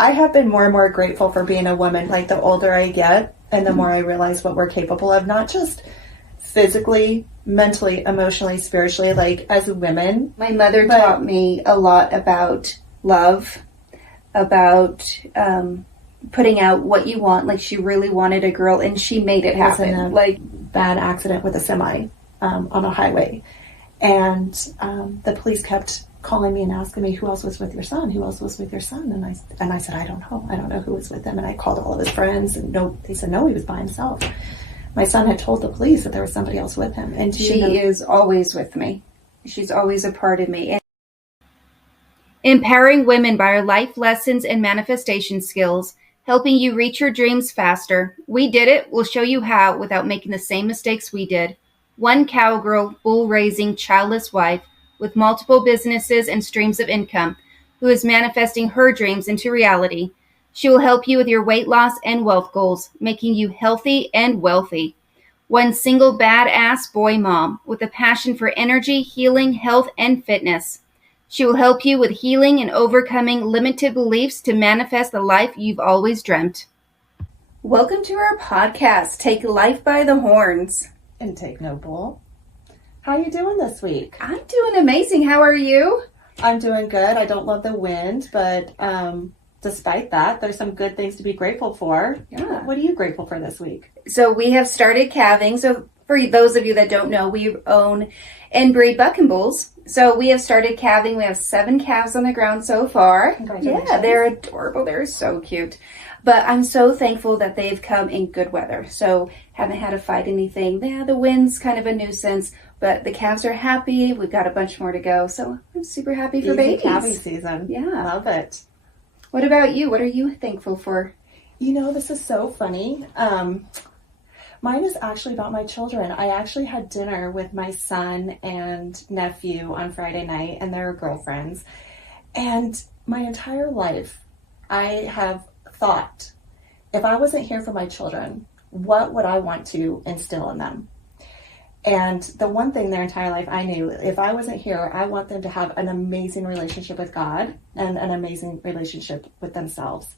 I have been more and more grateful for being a woman. Like the older I get and the more I realize what we're capable of, not just physically, mentally, emotionally, spiritually, like as women. My mother taught me a lot about love, about putting out what you want. Like she really wanted a girl and she made it happen. Was in a bad accident with a semi on a highway. And the police kept calling me and asking me, who else was with your son? Who else was with your son? And I said, I don't know. I don't know who was with him. And I called all of his friends and they said, no, he was by himself. My son had told the police that there was somebody else with him. And she is always with me. She's always a part of me. Empowering women by our life lessons and manifestation skills, helping you reach your dreams faster. We did it. We'll show you how without making the same mistakes we did. One cowgirl, bull-raising, childless wife with multiple businesses and streams of income who is manifesting her dreams into reality. She will help you with your weight loss and wealth goals, making you healthy and wealthy. One single badass boy mom with a passion for energy, healing, health, and fitness. She will help you with healing and overcoming limited beliefs to manifest the life you've always dreamt. Welcome to our podcast, Take Life by the Horns. And take no bull. How are you doing this week? I'm doing amazing. How are you? I'm doing good. I don't love the wind, but despite that, there's some good things to be grateful for. Yeah. What are you grateful for this week? So we have started calving. So for those of you that don't know, we own and breed buck and bulls. So we have started calving. We have 7 calves on the ground so far. Congratulations. Yeah, they're adorable. They're so cute. But I'm so thankful that they've come in good weather. So haven't had to fight anything. Yeah, the wind's kind of a nuisance, but the calves are happy. We've got a bunch more to go. So I'm super happy for babies. Calving season. Yeah. Love it. What about you? What are you thankful for? You know, this is so funny. Mine is actually about my children. I actually had dinner with my son and nephew on Friday night and their girlfriends. And my entire life, I have thought, if I wasn't here for my children, what would I want to instill in them? And the one thing their entire life I knew, if I wasn't here, I want them to have an amazing relationship with God and an amazing relationship with themselves.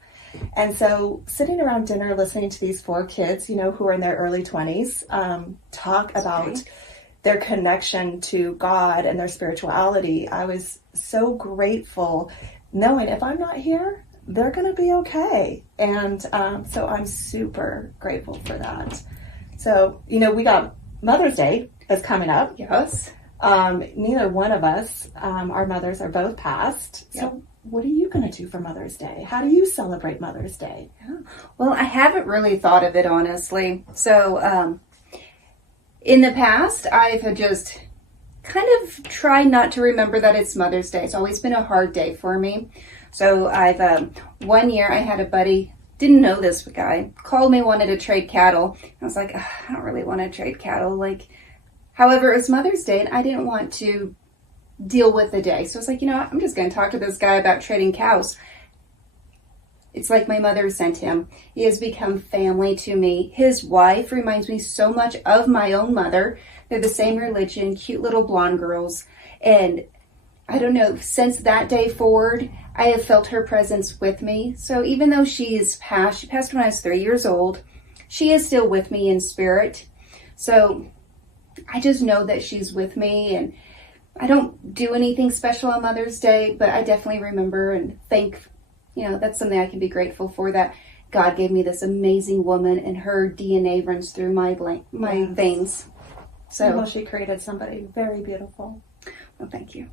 And so sitting around dinner, listening to these 4 kids, you know, who are in their early 20s, talk about their connection to God and their spirituality, I was so grateful knowing if I'm not here, they're going to be okay. And so I'm super grateful for that. So, you know, we got Mother's Day is coming up. Yes. Neither one of us, our mothers are both passed. Yep. So what are you going to do for Mother's Day? How do you celebrate Mother's Day? Yeah. Well, I haven't really thought of it, honestly. So in the past, I've just kind of tried not to remember that it's Mother's Day. It's always been a hard day for me. So I've, one year I had a buddy, didn't know this guy, called me, wanted to trade cattle. I was like, I don't really want to trade cattle. However, it was Mother's Day and I didn't want to deal with the day. So I was like, you know what? I'm just going to talk to this guy about trading cows. It's like my mother sent him. He has become family to me. His wife reminds me so much of my own mother. They're the same religion, cute little blonde girls. And I don't know, since that day forward, I have felt her presence with me. So even though she passed when I was 3 years old, she is still with me in spirit. So I just know that she's with me, and I don't do anything special on Mother's Day, but I definitely remember and think, you know, that's something I can be grateful for, that God gave me this amazing woman and her DNA runs through my veins. So Well, she created somebody very beautiful. Well, thank you.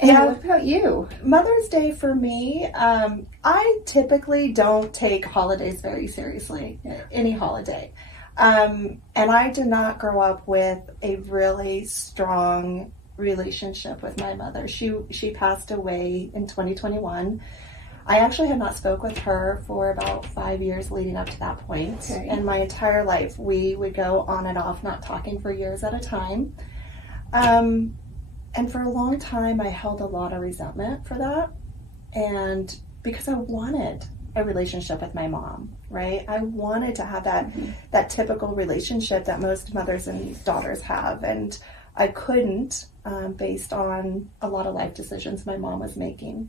And what about you? Mother's Day for me, I typically don't take holidays very seriously, any holiday. And I did not grow up with a really strong relationship with my mother. She passed away in 2021. I actually had not spoke with her for about 5 years leading up to that point. Okay. And my entire life, we would go on and off, not talking for years at a time. And for a long time, I held a lot of resentment for that. And because I wanted a relationship with my mom, right? I wanted to have that typical relationship that most mothers and daughters have. And I couldn't, based on a lot of life decisions my mom was making.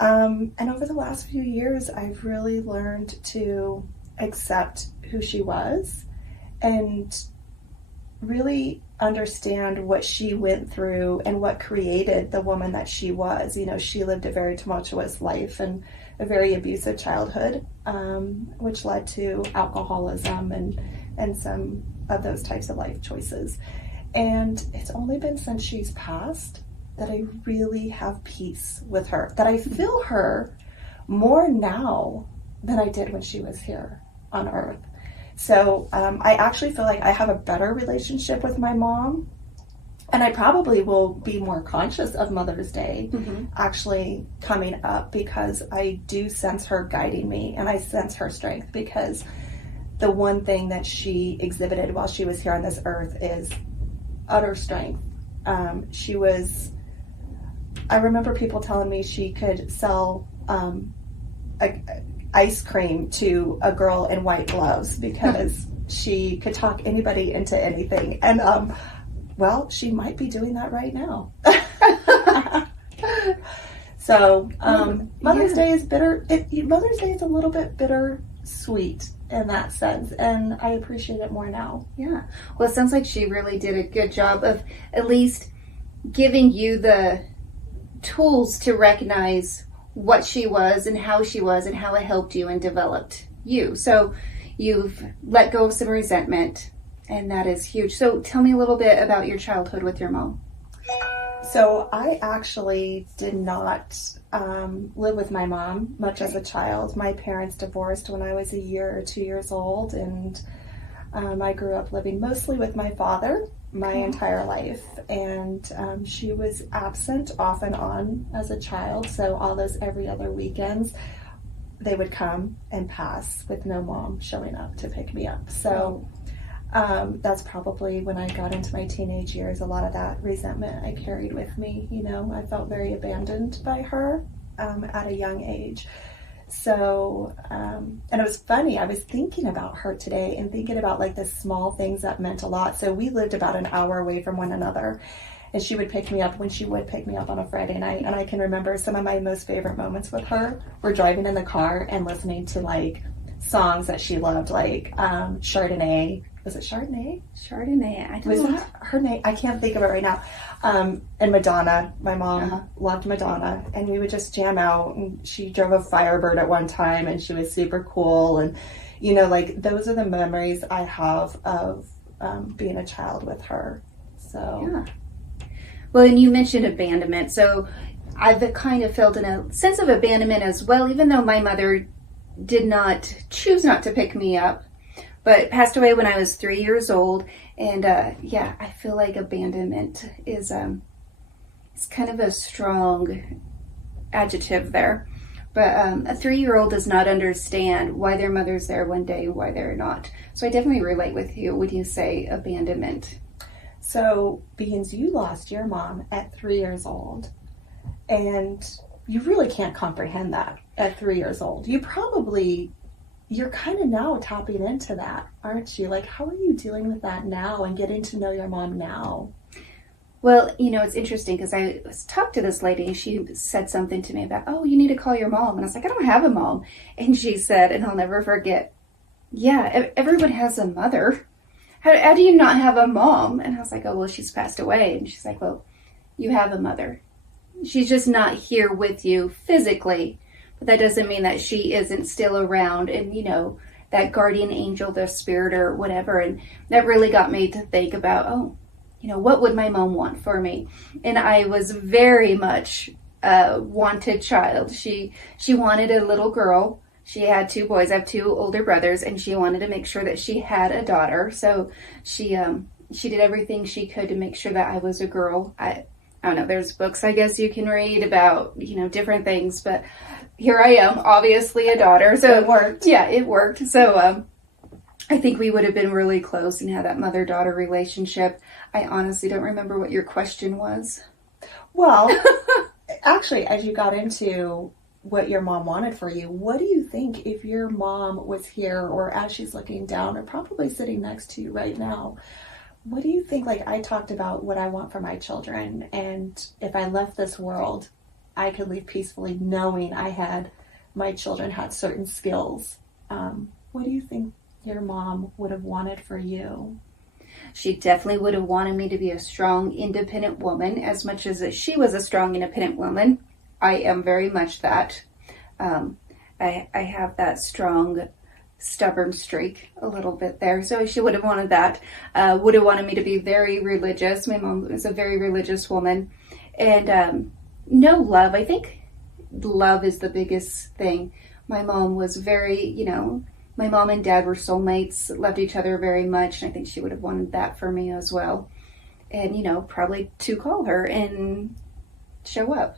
And over the last few years, I've really learned to accept who she was and really understand what she went through and what created the woman that she was. You know, she lived a very tumultuous life and a very abusive childhood, which led to alcoholism and some of those types of life choices. And it's only been since she's passed that I really have peace with her, that I feel her more now than I did when she was here on earth. So I actually feel like I have a better relationship with my mom, and I probably will be more conscious of Mother's Day actually coming up, because I do sense her guiding me and I sense her strength, because the one thing that she exhibited while she was here on this earth is utter strength. I remember people telling me she could sell ice cream to a girl in white gloves because she could talk anybody into anything. And, well, she might be doing that right now. So, Mother's Day is bitter. Mother's Day is a little bit bittersweet in that sense, and I appreciate it more now. Yeah. Well, it sounds like she really did a good job of at least giving you the tools to recognize what she was and how it helped you and developed you. So you've let go of some resentment, and that is huge. So tell me a little bit about your childhood with your mom. So I actually did not live with my mom much as a child. My parents divorced when I was a year or 2 years old, and I grew up living mostly with my father my entire life, and she was absent off and on as a child, so all those every other weekends they would come and pass with no mom showing up to pick me up. So that's probably when I got into my teenage years, a lot of that resentment I carried with me. You know, I felt very abandoned by her at a young age. So, and it was funny, I was thinking about her today and thinking about like the small things that meant a lot. So we lived about an hour away from one another, and she would pick me up when she would pick me up on a Friday night. And I can remember some of my most favorite moments with her were driving in the car and listening to like songs that she loved, like Chardonnay. Was it Chardonnay? Chardonnay. I don't Was know. that her name? I can't think of it right now. And Madonna. My mom loved Madonna, and we would just jam out. And she drove a Firebird at one time, and she was super cool. And you know, like those are the memories I have of being a child with her. So yeah. Well, and you mentioned abandonment. So I've kind of felt in a sense of abandonment as well, even though my mother did not choose not to pick me up, but passed away when I was 3 years old. And yeah, I feel like abandonment is it's kind of a strong adjective there. But a 3-year-old does not understand why their mother's there one day and why they're not. So I definitely relate with you when you say abandonment. So, because you lost your mom at 3 years old, and you really can't comprehend that at 3 years old. You're kind of now tapping into that, aren't you? Like, how are you dealing with that now and getting to know your mom now? Well, you know, it's interesting because I talked to this lady and she said something to me about, oh, you need to call your mom. And I was like, I don't have a mom. And she said, and I'll never forget, yeah, everyone has a mother. How do you not have a mom? And I was like, oh, well, she's passed away. And she's like, well, you have a mother. She's just not here with you physically. But that doesn't mean that she isn't still around and, you know, that guardian angel, the spirit or whatever. And that really got me to think about, oh, you know, what would my mom want for me? And I was very much a wanted child. She wanted a little girl. She had 2 boys. I have 2 older brothers, and she wanted to make sure that she had a daughter. So she did everything she could to make sure that I was a girl. I don't know, there's books I guess you can read about, you know, different things, but here I am, obviously a daughter. So it worked. Yeah, it worked. So I think we would have been really close and had that mother-daughter relationship. I honestly don't remember what your question was. Well, actually, as you got into what your mom wanted for you, what do you think if your mom was here, or as she's looking down, or probably sitting next to you right now? What do you think? Like, I talked about what I want for my children, and if I left this world I could leave peacefully knowing my children had certain skills. What do you think your mom would have wanted for you? She definitely would have wanted me to be a strong, independent woman, as much as she was a strong, independent woman. I am very much that. I have that strong, stubborn streak a little bit there. So she would have wanted that. Would have wanted me to be very religious. My mom was a very religious woman. And no love. I think love is the biggest thing. My mom was very, my mom and dad were soulmates, loved each other very much. And I think she would have wanted that for me as well. And, probably to call her and show up.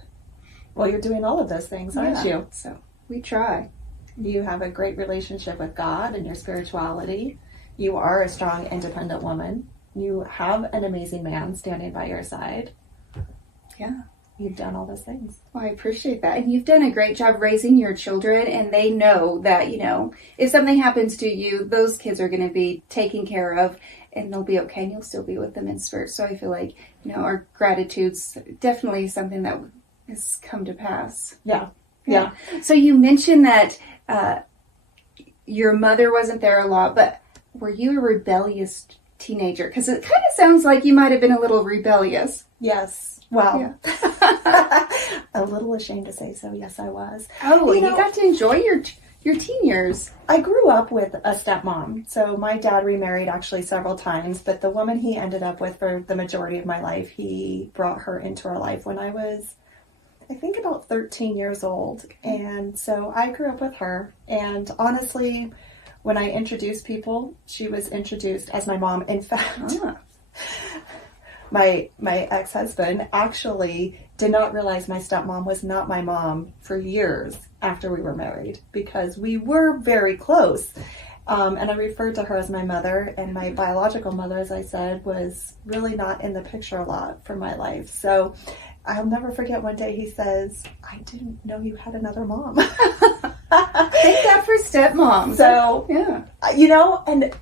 Well, you're doing all of those things, aren't you? So we try. You have a great relationship with God and your spirituality. You are a strong, independent woman. You have an amazing man standing by your side. Yeah. You've done all those things. Well, I appreciate that. And you've done a great job raising your children, and they know that, if something happens to you, those kids are going to be taken care of, and they'll be okay, and you'll still be with them in spirit. So I feel like, our gratitude's definitely something that has come to pass. Yeah. So you mentioned that your mother wasn't there a lot, but were you a rebellious teenager? Because it kind of sounds like you might have been a little rebellious. Yes. Well, yeah. A little ashamed to say so. Yes, I was. Oh, you got to enjoy your teen years. I grew up with a stepmom. So my dad remarried actually several times, but the woman he ended up with for the majority of my life, he brought her into our life when I was, I think, about 13 years old. And so I grew up with her. And honestly, when I introduced people, she was introduced as my mom. In fact, my ex-husband actually did not realize my stepmom was not my mom for years after we were married, because we were very close. And I referred to her as my mother, and my biological mother, as I said, was really not in the picture a lot for my life. So I'll never forget one day he says, "I didn't know you had another mom." Thank God for stepmoms. So, yeah. And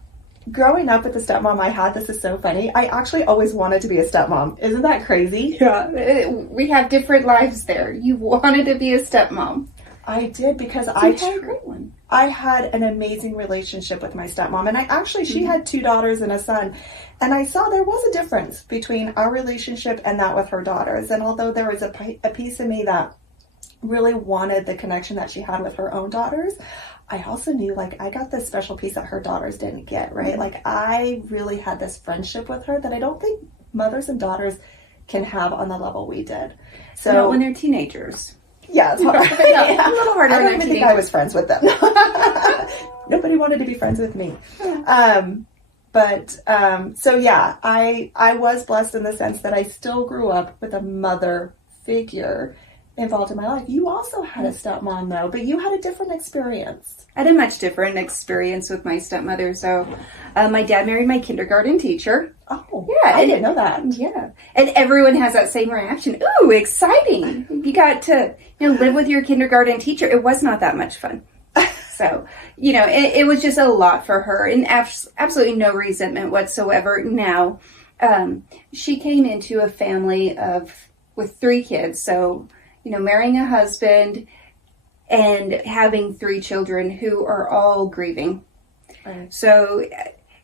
growing up with the stepmom I had, this is so funny. I actually always wanted to be a stepmom. Isn't that crazy? Yeah. We have different lives there. You wanted to be a stepmom. I did, because I had a great one. I had an amazing relationship with my stepmom, and she had 2 daughters and a son, and I saw there was a difference between our relationship and that with her daughters. And although there was a piece of me that really wanted the connection that she had with her own daughters, I also knew, I got this special piece that her daughters didn't get, right? I really had this friendship with her that I don't think mothers and daughters can have on the level we did. So not when they're teenagers. Yeah, it's hard. Yeah, a little harder. I don't even think I was friends with them. Nobody wanted to be friends with me. So yeah, I was blessed in the sense that I still grew up with a mother figure involved in my life. You also had a stepmom though, but you had a different experience. I had a much different experience with my stepmother. So my dad married my kindergarten teacher. Oh, yeah. I didn't know that. Yeah. And everyone has that same reaction. Ooh, exciting. You got to live with your kindergarten teacher. It was not that much fun. So, it was just a lot for her, and absolutely no resentment whatsoever. Now, she came into a family with 3 kids. So, marrying a husband and having 3 children who are all grieving. Right. So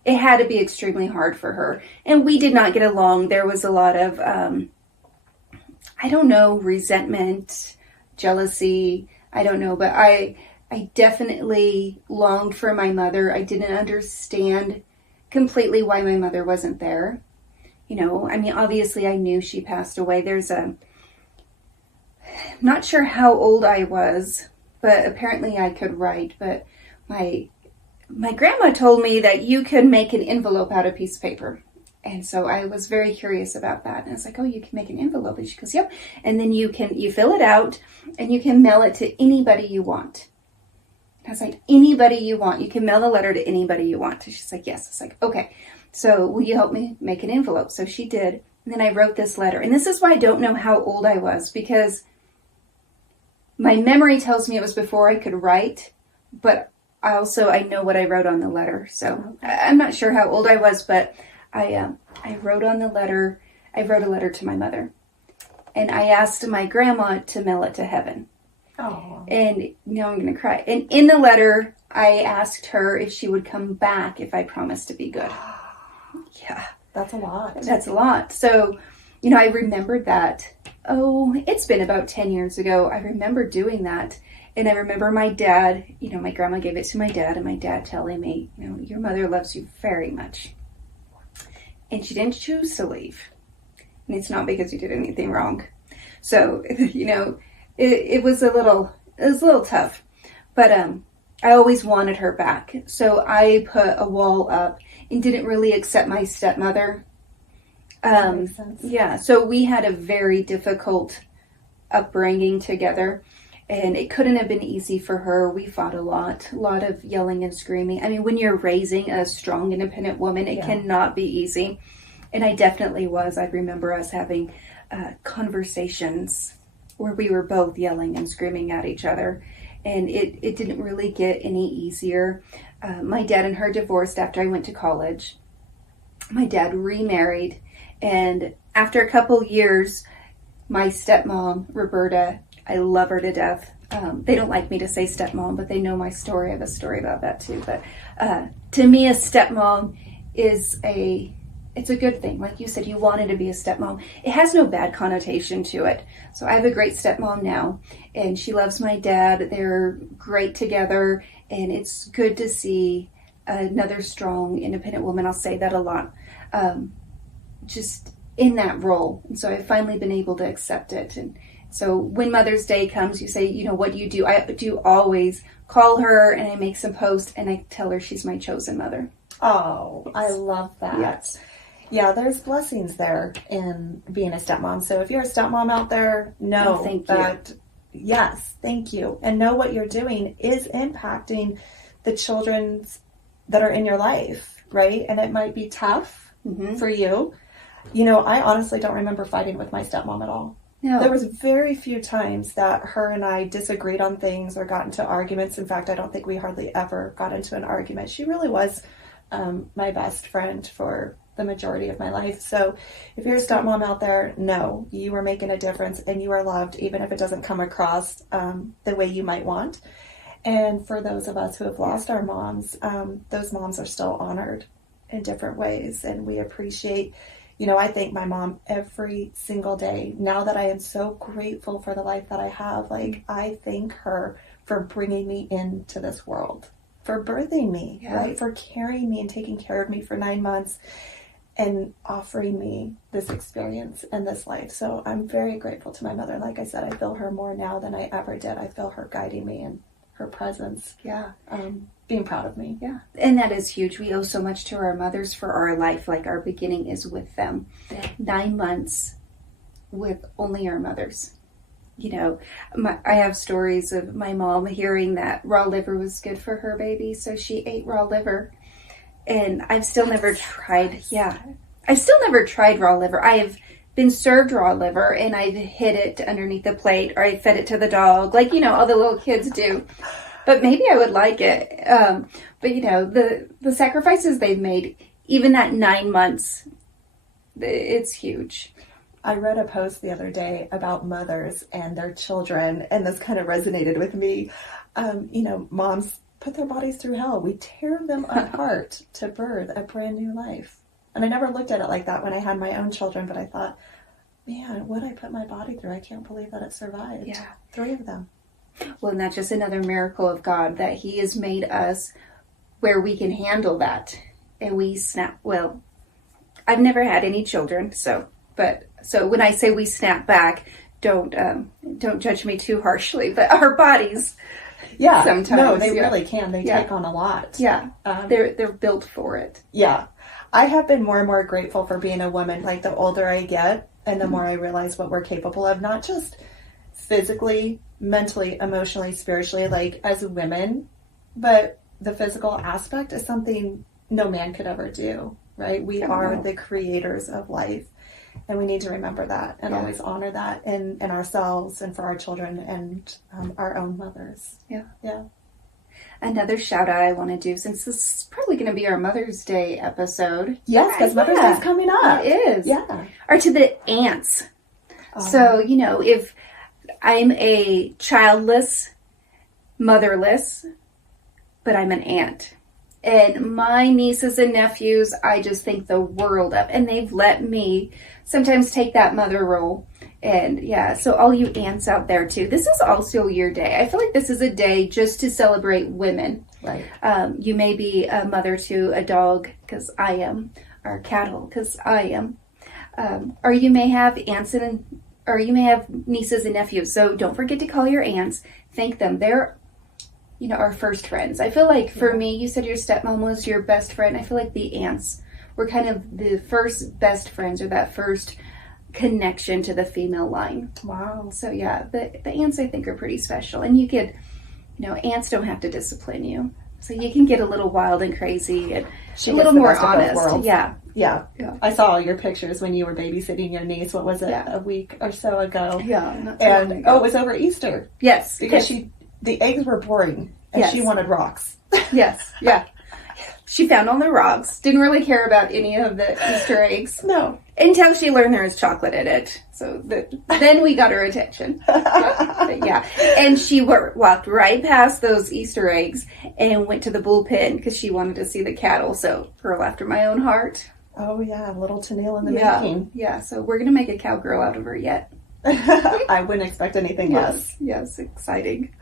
it had to be extremely hard for her. And we did not get along. There was a lot of, resentment, jealousy. I don't know, but I definitely longed for my mother. I didn't understand completely why my mother wasn't there. Obviously I knew she passed away. Not sure how old I was, but apparently I could write. But my grandma told me that you could make an envelope out of a piece of paper. And so I was very curious about that. And I was like, oh, you can make an envelope. And she goes, yep. And then you fill it out and you can mail it to anybody you want. And I was like, anybody you want. You can mail a letter to anybody you want. And she's like, yes. I was like, okay. So will you help me make an envelope? So she did. And then I wrote this letter. And this is why I don't know how old I was, because my memory tells me it was before I could write, but I know what I wrote on the letter. So I'm not sure how old I was, but I wrote on the letter, I wrote a letter to my mother. and I asked my grandma to mail it to heaven. Oh. And now I'm going to cry. And in the letter, I asked her if she would come back if I promised to be good. Yeah. That's a lot. That's a lot. So, I remembered that. Oh, it's been about 10 years ago. I remember doing that. And I remember my dad, my grandma gave it to my dad, and my dad telling me, your mother loves you very much. And she didn't choose to leave. And it's not because you did anything wrong. So, it was a little tough. But I always wanted her back. So I put a wall up and didn't really accept my stepmother. That makes sense. Yeah, so we had a very difficult upbringing together. And it couldn't have been easy for her. We fought a lot of yelling and screaming. I mean, when you're raising a strong, independent woman, it cannot be easy. And I definitely was. I remember us having conversations where we were both yelling and screaming at each other. And it didn't really get any easier. My dad and her divorced after I went to college. My dad remarried. And after a couple years, my stepmom, Roberta, I love her to death. They don't like me to say stepmom, but they know my story. I have a story about that too. But to me, a stepmom is it's a good thing. Like you said, you wanted to be a stepmom. It has no bad connotation to it. So I have a great stepmom now, and she loves my dad. They're great together, and it's good to see another strong, independent woman. I'll say that a lot. Just in that role. And so I've finally been able to accept it. And so when Mother's Day comes, you say, what do you do? I do always call her, and I make some posts, and I tell her she's my chosen mother. Oh, I love that. Yes. Yeah, there's blessings there in being a stepmom. So if you're a stepmom out there, know that, yes, thank you. And know what you're doing is impacting the children that are in your life, right? And it might be tough for you. I honestly don't remember fighting with my stepmom at all. No. There was very few times that her and I disagreed on things or got into arguments. In fact, I don't think we hardly ever got into an argument. She really was my best friend for the majority of my life. So if you're a stepmom out there, know you are making a difference and you are loved, even if it doesn't come across the way you might want. And for those of us who have lost our moms, those moms are still honored in different ways. And we appreciate, I thank my mom every single day. Now that I am so grateful for the life that I have, I thank her for bringing me into this world, for birthing me, right? For carrying me and taking care of me for 9 months and offering me this experience and this life. So I'm very grateful to my mother. Like I said, I feel her more now than I ever did. I feel her guiding me and her presence. Yeah. Being proud of me. Yeah. And that is huge. We owe so much to our mothers for our life. Like our beginning is with them. Yeah. 9 months with only our mothers. I have stories of my mom hearing that raw liver was good for her baby, so she ate raw liver. And I've still never tried. Yeah. I've still never tried raw liver. I have been served raw liver, and I've hid it underneath the plate, or I fed it to the dog, like, all the little kids do. But maybe I would like it. But the sacrifices they've made, even at 9 months, it's huge. I read a post the other day about mothers and their children, and this kind of resonated with me. Moms put their bodies through hell. We tear them apart to birth a brand new life. And I never looked at it like that when I had my own children, but I thought, man, what I put my body through, I can't believe that it survived. Yeah. 3 of them. Well, and that's just another miracle of God, that He has made us where we can handle that. And we snap. Well, I've never had any children, so when I say we snap back, don't judge me too harshly, but our bodies, sometimes. No, they really can. They take on a lot. Yeah, they're built for it. Yeah. I have been more and more grateful for being a woman. Like, the older I get and the more I realize what we're capable of, not just physically, mentally, emotionally, spiritually, like as women, but the physical aspect is something no man could ever do, right? We are the creators of life, and we need to remember that and always honor that in ourselves and for our children and our own mothers. Yeah. Yeah. Another shout out I want to do, since this is probably going to be our Mother's Day episode. Yes, because Mother's Day is coming up. It is. Yeah. Or to the aunts. So, if I'm a childless, motherless, but I'm an aunt. And my nieces and nephews, I just think the world of. And they've let me sometimes take that mother role. And yeah, so all you aunts out there too, this is also your day. I feel like this is a day just to celebrate women. Right. You may be a mother to a dog, because I am, or cattle, because I am. Or you may have or you may have nieces and nephews. So don't forget to call your aunts. Thank them. They're, our first friends. I feel like for me, you said your stepmom was your best friend. I feel like the aunts were kind of the first best friends, or that first connection to the female line. Wow. So yeah, the aunts I think are pretty special. And you could, aunts don't have to discipline you. So you can get a little wild and crazy and a little more honest. Yeah. I saw your pictures when you were babysitting your niece. What was it? A week or so ago. Yeah. And it was over Easter. Yes. Because the eggs were boring and she wanted rocks. Yes. Yeah. She found all the rocks. Didn't really care about any of the Easter eggs. No. Until she learned there was chocolate in it. So then we got her attention. Yeah. And she walked right past those Easter eggs and went to the bullpen because she wanted to see the cattle. So, girl after my own heart. Oh, yeah. Little Tenneile in the making. Yeah. So we're going to make a cowgirl out of her yet. I wouldn't expect anything less. Yes. Exciting.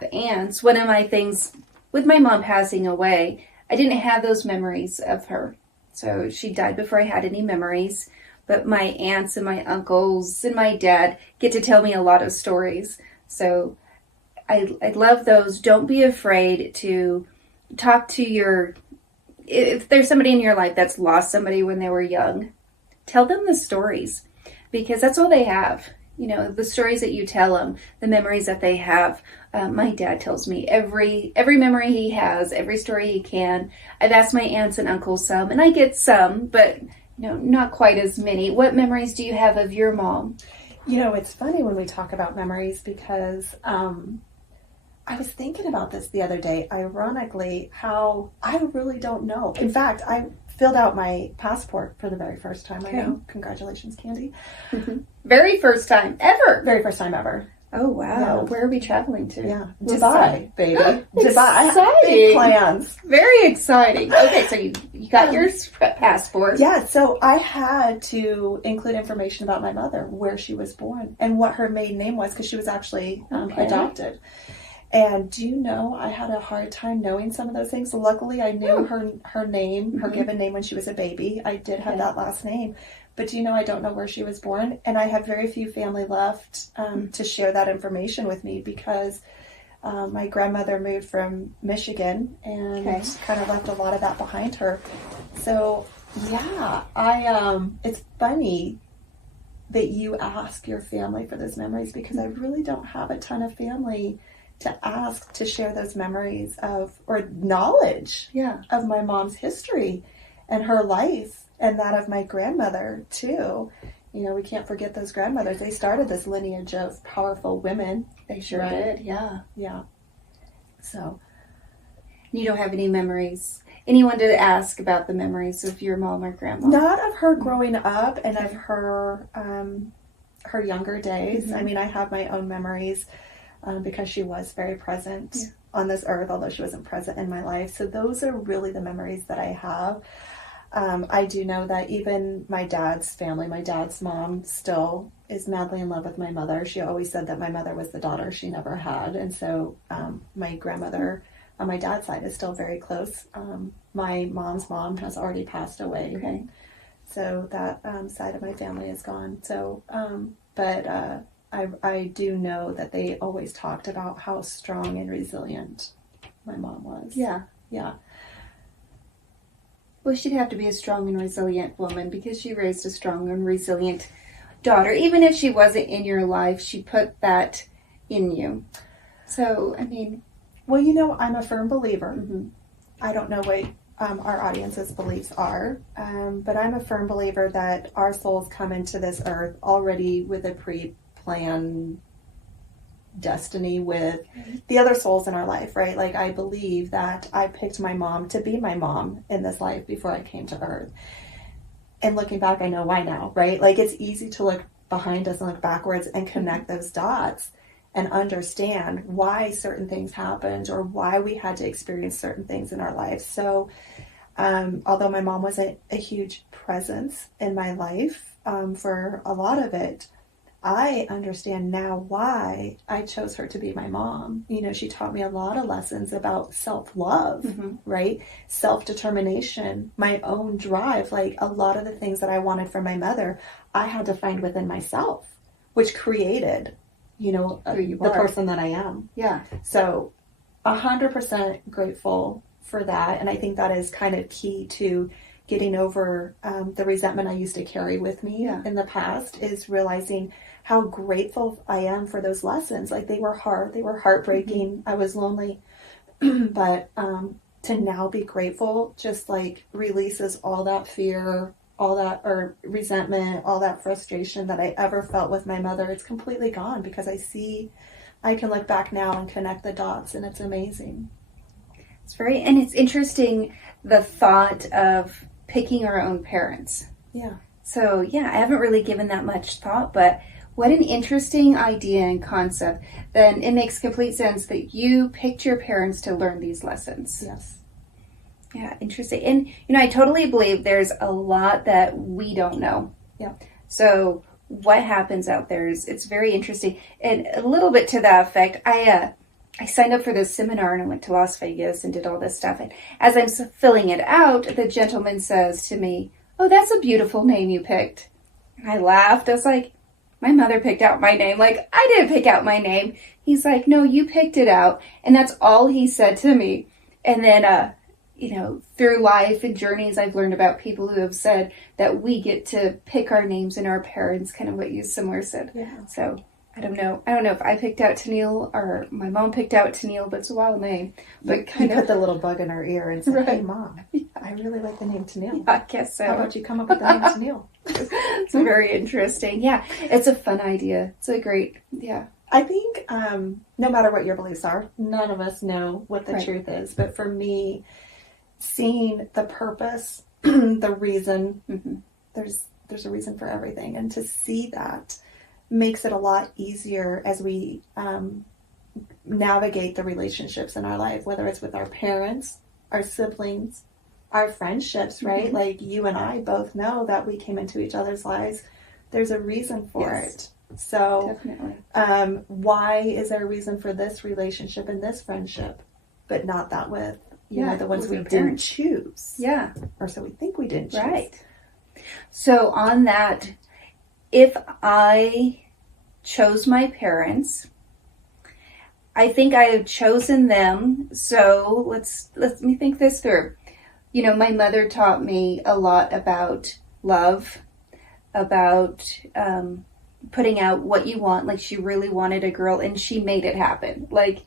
The aunts, one of my things with my mom passing away, I didn't have those memories of her. So she died before I had any memories. But my aunts and my uncles and my dad get to tell me a lot of stories. So I love those. Don't be afraid to talk to if there's somebody in your life that's lost somebody when they were young, tell them the stories. Because that's all they have. The stories that you tell them, the memories that they have. My dad tells me every memory he has, every story he can. I've asked my aunts and uncles some, and I get some, but not quite as many. What memories do you have of your mom? It's funny when we talk about memories because I was thinking about this the other day, ironically, how I really don't know. In fact, I filled out my passport for the very first time. Okay. I know. Congratulations, Candi. Very first time ever. Very first time ever. Oh, wow. Yeah. Where are we traveling to? Yeah. Dubai, baby. Dubai. Exciting. Big plans. Very exciting. Okay, so you got your passport. Yeah, so I had to include information about my mother, where she was born, and what her maiden name was, because she was actually adopted. And do you know, I had a hard time knowing some of those things. Luckily, I knew her name, her given name when she was a baby. I did have that last name. But do you know, I don't know where she was born. And I have very few family left to share that information with me because my grandmother moved from Michigan and kind of left a lot of that behind her. So, yeah, it's funny that you ask your family for those memories because I really don't have a ton of family to ask to share those memories or knowledge of my mom's history and her life and that of my grandmother too. We can't forget those grandmothers. They started this lineage of powerful women. They sure did. Yeah. So you don't have any memories. Anyone to ask about the memories of your mom or grandma? Not of her growing up and of her younger days. Mm-hmm. I mean, I have my own memories because she was very present on this earth, although she wasn't present in my life. So those are really the memories that I have. I do know that even my dad's family, my dad's mom still is madly in love with my mother. She always said that my mother was the daughter she never had. And so my grandmother on my dad's side is still very close. My mom's mom has already passed away. Okay. So that side of my family is gone. So, but I do know that they always talked about how strong and resilient my mom was. Yeah. Well, she'd have to be a strong and resilient woman because she raised a strong and resilient daughter. Even if she wasn't in your life, she put that in you. So, I mean... Well, I'm a firm believer. Mm-hmm. I don't know what our audience's beliefs are, but I'm a firm believer that our souls come into this earth already with a pre-planned destiny with the other souls in our life, right? Like, I believe that I picked my mom to be my mom in this life before I came to earth. And looking back, I know why now, right? Like, it's easy to look behind us and look backwards and connect those dots and understand why certain things happened or why we had to experience certain things in our lives. So although my mom wasn't a huge presence in my life for a lot of it, I understand now why I chose her to be my mom. You know, she taught me a lot of lessons about self-love, right? Self-determination, my own drive. Like a lot of the things that I wanted from my mother, I had to find within myself, which created, you know, the person that I am. Yeah. So 100% grateful for that. And I think that is kind of key to getting over the resentment I used to carry with me in the past, is realizing how grateful I am for those lessons. Like they were hard, they were heartbreaking. I was lonely, but to now be grateful just like releases all that fear, all that or resentment, all that frustration that I ever felt with my mother. It's completely gone because I can look back now and connect the dots, and it's amazing. And it's interesting, the thought of picking our own parents. Yeah. So I haven't really given that much thought, but what an interesting idea and concept. Then it makes complete sense that you picked your parents to learn these lessons. Yes. Yeah, interesting. And, you know, I totally believe there's a lot that we don't know. Yeah. So what happens out there it's very interesting. And a little bit to that effect, I signed up for this seminar and I went to Las Vegas and did all this stuff. And as I'm filling it out, the gentleman says to me, "Oh, that's a beautiful name you picked." And I laughed. I was like, "My mother picked out my name. Like, I didn't pick out my name." He's like, "No, you picked it out." And that's all he said to me. And then, you know, through life and journeys, I've learned about people who have said that we get to pick our names and our parents, kind of what you similar said. Yeah. So I don't know if I picked out Tenneile or my mom picked out Tenneile, but it's a wild name. But you put the little bug in our ear and said, "Hey, Mom, I really like the name Tenneile. I guess so. How about you come up with the name Tenneile?" It's very interesting. Yeah, it's a fun idea. It's a great, I think no matter what your beliefs are, none of us know what the truth is. But for me, seeing the purpose, the reason, there's a reason for everything. And to see that makes it a lot easier as we navigate the relationships in our life, whether it's with our parents, our siblings, our friendships, right? Like you and I both know that we came into each other's lives. There's a reason for it. So definitely. Why is there a reason for this relationship and this friendship, but not that with, you know, the ones we didn't choose? Yeah. Or so we think we didn't choose. Right. So on that, if I chose my parents, I think I have chosen them. So let me think this through. You know, my mother taught me a lot about love, about putting out what you want. Like she really wanted a girl and she made it happen. Like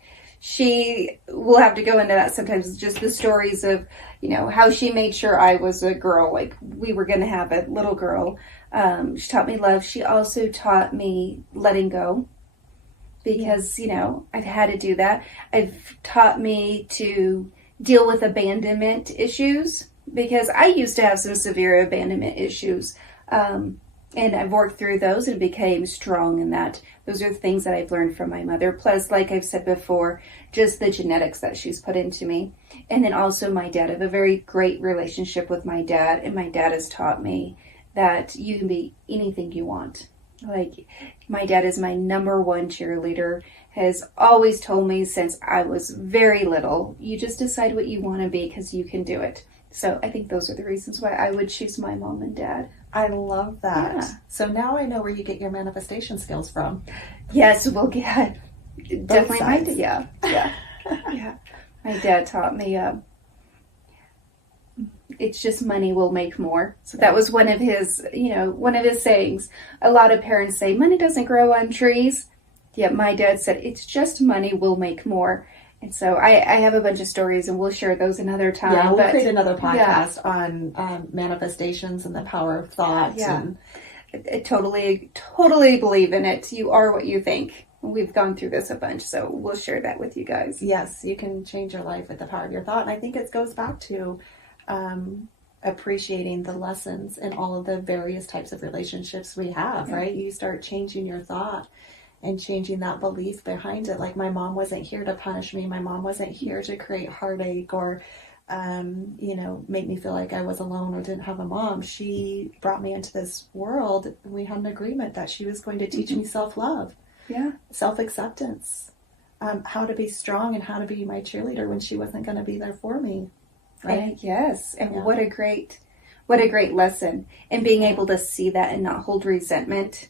we'll have to go into that sometimes, just the stories of, you know, how she made sure I was a girl. Like we were going to have a little girl. She taught me love. She also taught me letting go because, you know, I've had to do that. I've taught me to deal with abandonment issues because I used to have some severe abandonment issues. And I've worked through those and became strong in that. Those are the things that I've learned from my mother. Plus, like I've said before, just the genetics that she's put into me. And then also my dad. I have a very great relationship with my dad. And my dad has taught me that you can be anything you want. Like, my dad is my number one cheerleader, has always told me since I was very little, you just decide what you want to be because you can do it. So I think those are the reasons why I would choose my mom and dad. I love that. Yeah. So now I know where you get your manifestation skills from. Yes, we'll get definitely my sides. yeah. My dad taught me it's just money will make more. So that was one of his sayings. A lot of parents say money doesn't grow on trees. Yet my dad said it's just money will make more. And so I have a bunch of stories, and we'll share those another time. Yeah, we'll create another podcast on manifestations and the power of thought. Yeah, I totally believe in it. You are what you think. We've gone through this a bunch, so we'll share that with you guys. Yes, you can change your life with the power of your thought. And I think it goes back to appreciating the lessons in all of the various types of relationships we have, right? You start changing your thought and changing that belief behind it. Like, my mom wasn't here to punish me. My mom wasn't here to create heartache or, make me feel like I was alone or didn't have a mom. She brought me into this world. We had an agreement that she was going to teach me self-love, self-acceptance, how to be strong and how to be my cheerleader when she wasn't going to be there for me. Right? Yes. And what a great lesson. And being able to see that and not hold resentment,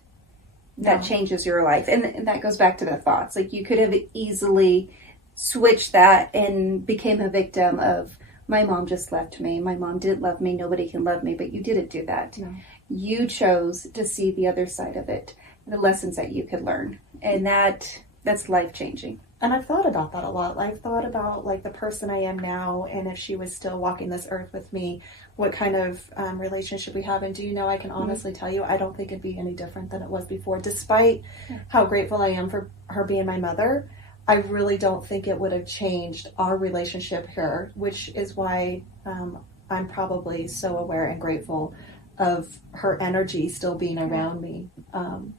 that changes your life. And that goes back to the thoughts. Like, you could have easily switched that and became a victim of, my mom just left me. My mom didn't love me. Nobody can love me. But you didn't do that. No. You chose to see the other side of it, the lessons that you could learn. And that's life-changing. And I've thought about that a lot. I've thought about, like, the person I am now, and if she was still walking this earth with me, what kind of relationship we have. And do you know, I can honestly tell you, I don't think it'd be any different than it was before. Despite how grateful I am for her being my mother, I really don't think it would have changed our relationship here, which is why I'm probably so aware and grateful of her energy still being around me,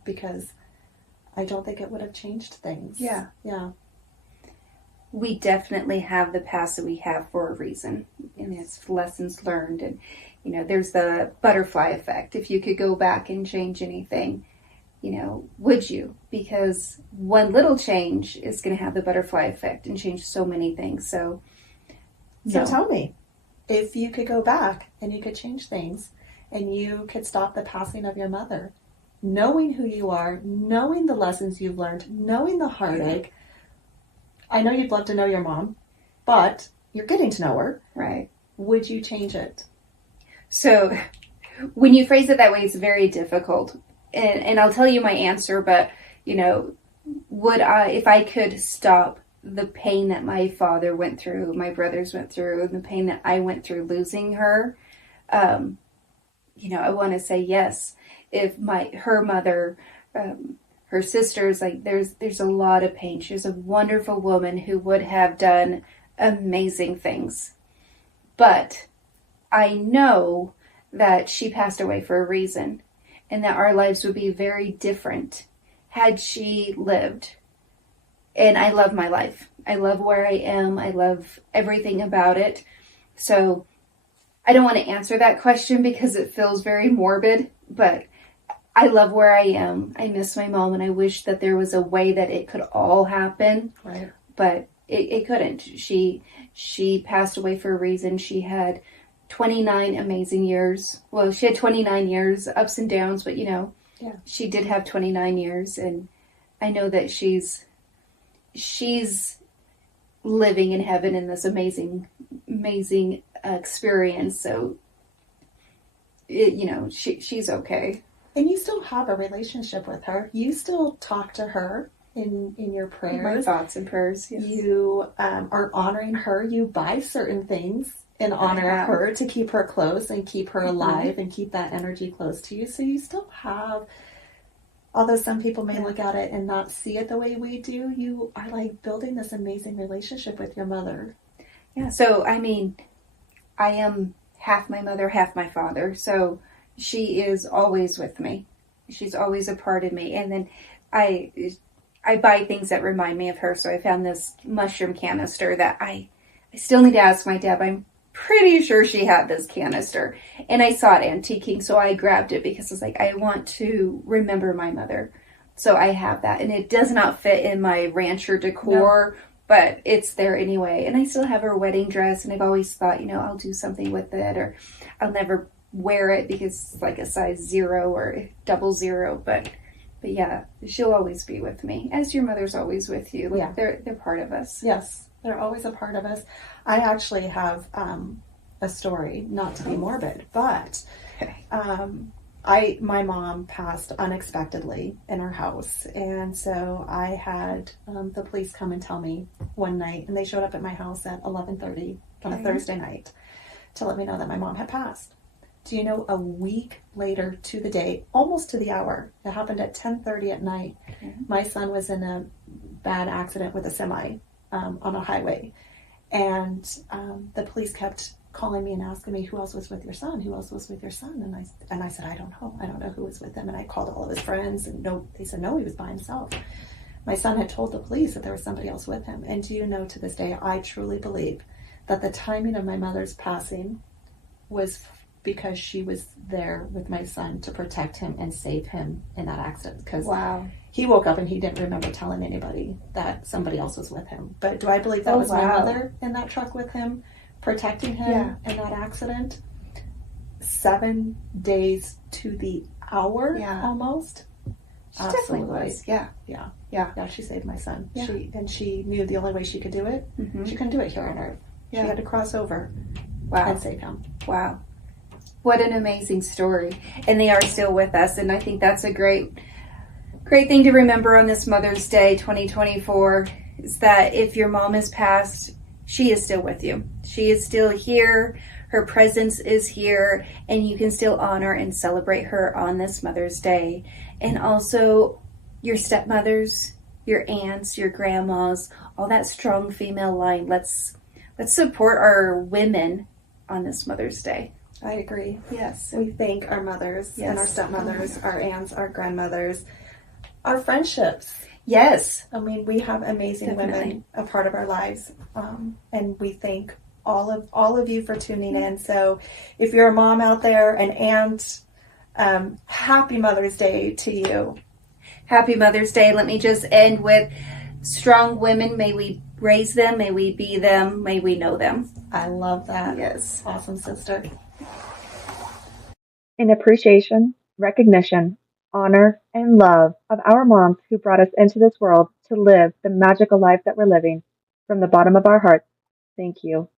because I don't think it would have changed things. Yeah. Yeah. We definitely have the past that we have for a reason, and it's lessons learned. And, there's the butterfly effect. If you could go back and change anything, would you? Because one little change is going to have the butterfly effect and change so many things. So tell me, if you could go back and you could change things and you could stop the passing of your mother, knowing who you are, knowing the lessons you've learned, knowing the heartache. I know you'd love to know your mom, but you're getting to know her. Right. Would you change it? So when you phrase it that way, it's very difficult. And I'll tell you my answer, but, would I, if I could stop the pain that my father went through, my brothers went through, and the pain that I went through losing her, I want to say yes. If her mother, her sisters, like, there's a lot of pain. She was a wonderful woman who would have done amazing things. But I know that she passed away for a reason, and that our lives would be very different had she lived. And I love my life. I love where I am. I love everything about it. So I don't want to answer that question because it feels very morbid, but I love where I am. I miss my mom, and I wish that there was a way that it could all happen. Right. But it couldn't. She passed away for a reason. She had 29 amazing years. Well, she had 29 years, ups and downs, but she did have 29 years, and I know that she's living in heaven in this amazing experience. So, she's okay. And you still have a relationship with her. You still talk to her in your prayers. My thoughts and prayers. Yes. You are honoring her. You buy certain things in honor of her to keep her close and keep her alive and keep that energy close to you. So you still have, although some people may look at it and not see it the way we do, you are, like, building this amazing relationship with your mother. Yeah. So, I am half my mother, half my father. So she is always with me. She's always a part of me. And then I buy things that remind me of her. So I found this mushroom canister that I still need to ask my dad. I'm pretty sure she had this canister. And I saw it antiquing, so I grabbed it because it's like, I want to remember my mother. So I have that. And it does not fit in my rancher decor, but it's there anyway. And I still have her wedding dress, and I've always thought, I'll do something with it, or I'll never wear it because it's like a size 0 or 00, but yeah, she'll always be with me, as your mother's always with you. Like, they're part of us. Yes, they're always a part of us. I actually have a story, not to be morbid, but my mom passed unexpectedly in our house, and so I had the police come and tell me one night, and they showed up at my house at 11:30 on a Thursday night to let me know that my mom had passed. Do you know, a week later to the day, almost to the hour, it happened at 10:30 at night, my son was in a bad accident with a semi on a highway, and the police kept calling me and asking me who else was with your son, who else was with your son, and I said, I don't know who was with him. And I called all of his friends, and no, they said no, he was by himself. My son had told the police that there was somebody else with him. And do you know, to this day, I truly believe that the timing of my mother's passing was because she was there with my son to protect him and save him in that accident. Because wow. He woke up and he didn't remember telling anybody that somebody else was with him. But do I believe that was my mother in that truck with him, protecting him in that accident? 7 days to the hour, almost. She definitely was. Yeah. She saved my son. Yeah. She knew the only way she could do it. Mm-hmm. She couldn't do it here on Earth. Yeah. She had to cross over and save him. Wow. What an amazing story. And they are still with us. And I think that's a great thing to remember on this Mother's Day 2024, is that if your mom has passed, she is still with you. She is still here. Her presence is here, and you can still honor and celebrate her on this Mother's Day. And also your stepmothers, your aunts, your grandmas, all that strong female line. Let's support our women on this Mother's Day. I agree. Yes. We thank our mothers and our stepmothers, our aunts, our grandmothers, our friendships. Yes. I mean, we have amazing women a part of our lives, and we thank all of you for tuning in. So if you're a mom out there, an aunt, happy Mother's Day to you. Happy Mother's Day. Let me just end with strong women. May we raise them. May we be them. May we know them. I love that. Yes. Awesome, sister. In appreciation, recognition, honor, and love of our moms who brought us into this world to live the magical life that we're living, from the bottom of our hearts, thank you.